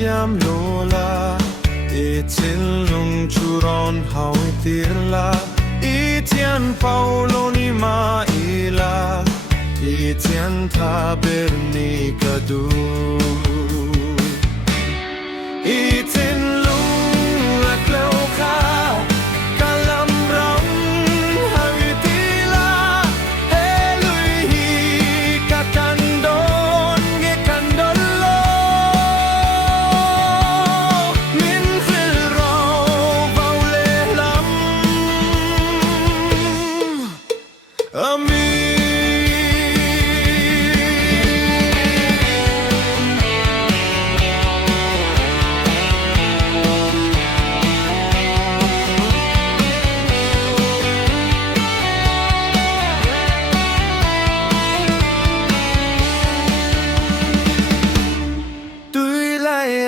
siam lola e til lung churon hoi tirla e tian paulo ni ma ila e tian tha berni kadu e tin lung la klau kha kalam ram hoi tila he lui hi ka kan don ge kan don lo min fil ro bao le lam ami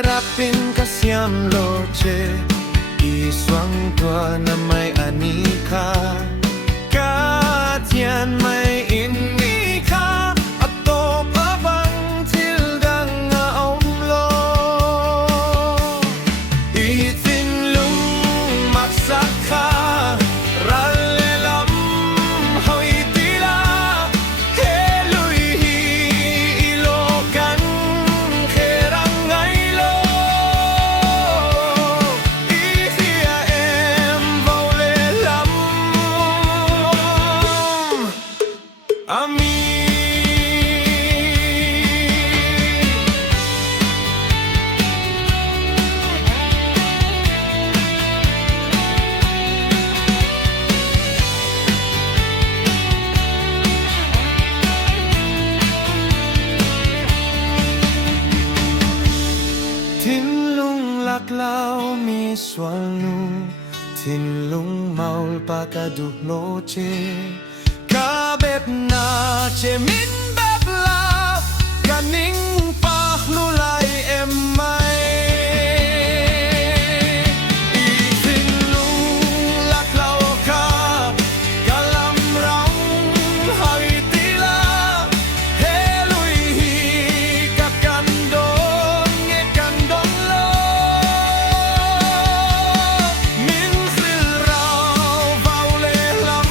Rapin kasiam loche iswang tua na may anika katian may inika ato pabang tildang nga omlo itin lung maksaka ralelam hawi tila helui ilokan kerangay ami tin lung laklaw mi swalnu tin lung maul pakaduh loche kabet na che min bep la kaning pahnulay emay itin lung laklaw ka kalam rang hay tila helui hi kakandon nge kandon lo min sil raw vào le lam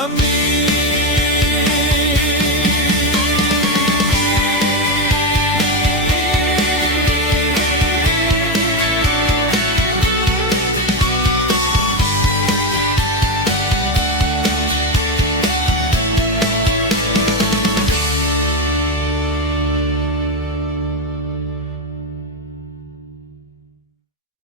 ami